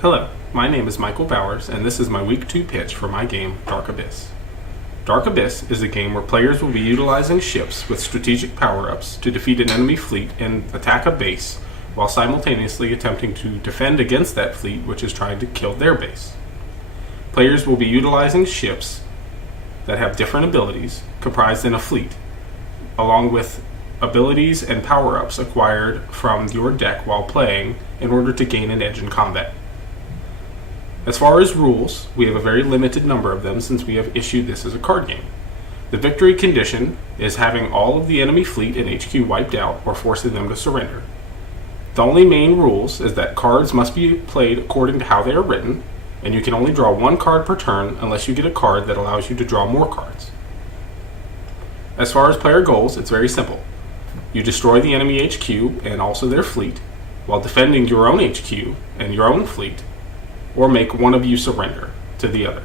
Hello, my name is Michael Bowers, and this is my Week 2 pitch for my game, Dark Abyss. Dark Abyss is a game where players will be utilizing ships with strategic power-ups to defeat an enemy fleet and attack a base, while simultaneously attempting to defend against that fleet which is trying to kill their base. Players will be utilizing ships that have different abilities comprised in a fleet, along with abilities and power-ups acquired from your deck while playing in order to gain an edge in combat. As far as rules, we have a very limited number of them since we have issued this as a card game. The victory condition is having all of the enemy fleet and HQ wiped out or forcing them to surrender. The only main rules is that cards must be played according to how they are written, and you can only draw one card per turn unless you get a card that allows you to draw more cards. As far as player goals, it's very simple. You destroy the enemy HQ and also their fleet, while defending your own HQ and your own fleet, or make one of you surrender to the other.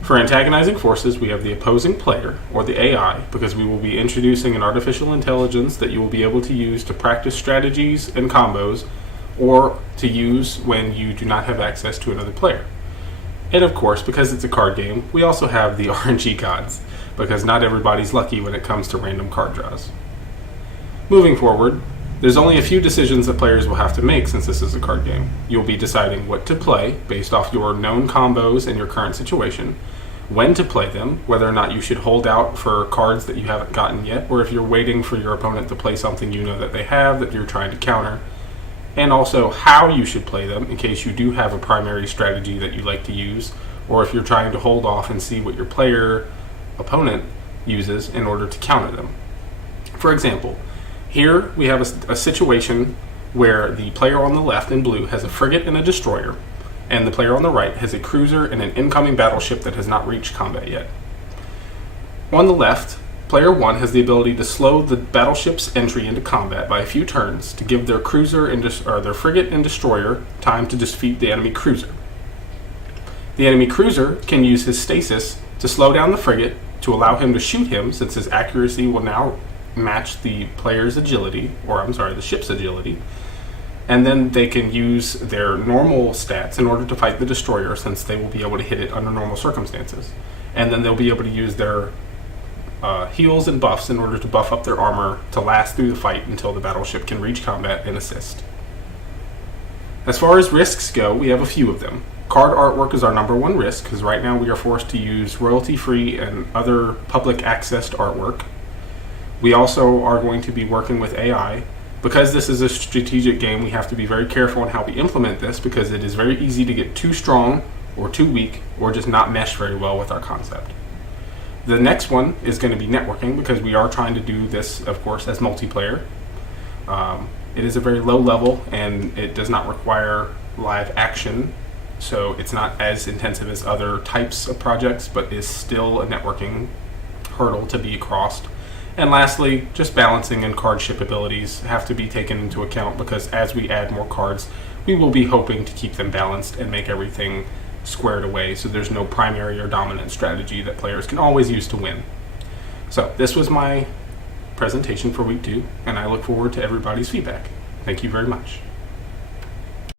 For antagonizing forces, we have the opposing player, or the AI, because we will be introducing an artificial intelligence that you will be able to use to practice strategies and combos, or to use when you do not have access to another player. And of course, because it's a card game, we also have the RNG gods, because not everybody's lucky when it comes to random card draws. Moving forward, there's only a few decisions that players will have to make since this is a card game. You'll be deciding what to play based off your known combos and your current situation, when to play them, whether or not you should hold out for cards that you haven't gotten yet, or if you're waiting for your opponent to play something you know that they have that you're trying to counter, and also how you should play them in case you do have a primary strategy that you like to use, or if you're trying to hold off and see what your player opponent uses in order to counter them. For example, here we have a situation where the player on the left in blue has a frigate and a destroyer, and the player on the right has a cruiser and an incoming battleship that has not reached combat yet. On the left, player 1 has the ability to slow the battleship's entry into combat by a few turns to give their cruiser and their frigate and destroyer time to defeat the enemy cruiser. The enemy cruiser can use his stasis to slow down the frigate to allow him to shoot him, since his accuracy will now match the player's agility, the ship's agility, and then they can use their normal stats in order to fight the destroyer, since they will be able to hit it under normal circumstances. And then they'll be able to use their heals and buffs in order to buff up their armor to last through the fight until the battleship can reach combat and assist. As far as risks go, we have a few of them. Card artwork is our number one risk, because right now we are forced to use royalty-free and other public accessed artwork. We also are going to be working with AI. Because this is a strategic game, we have to be very careful on how we implement this, because it is very easy to get too strong or too weak or just not mesh very well with our concept. The next one is going to be networking, because we are trying to do this, of course, as multiplayer. It is a very low level and it does not require live action, so it's not as intensive as other types of projects, but is still a networking hurdle to be crossed. And lastly, just balancing and card ship abilities have to be taken into account, because as we add more cards, we will be hoping to keep them balanced and make everything squared away so there's no primary or dominant strategy that players can always use to win. So this was my presentation for week 2, and I look forward to everybody's feedback. Thank you very much.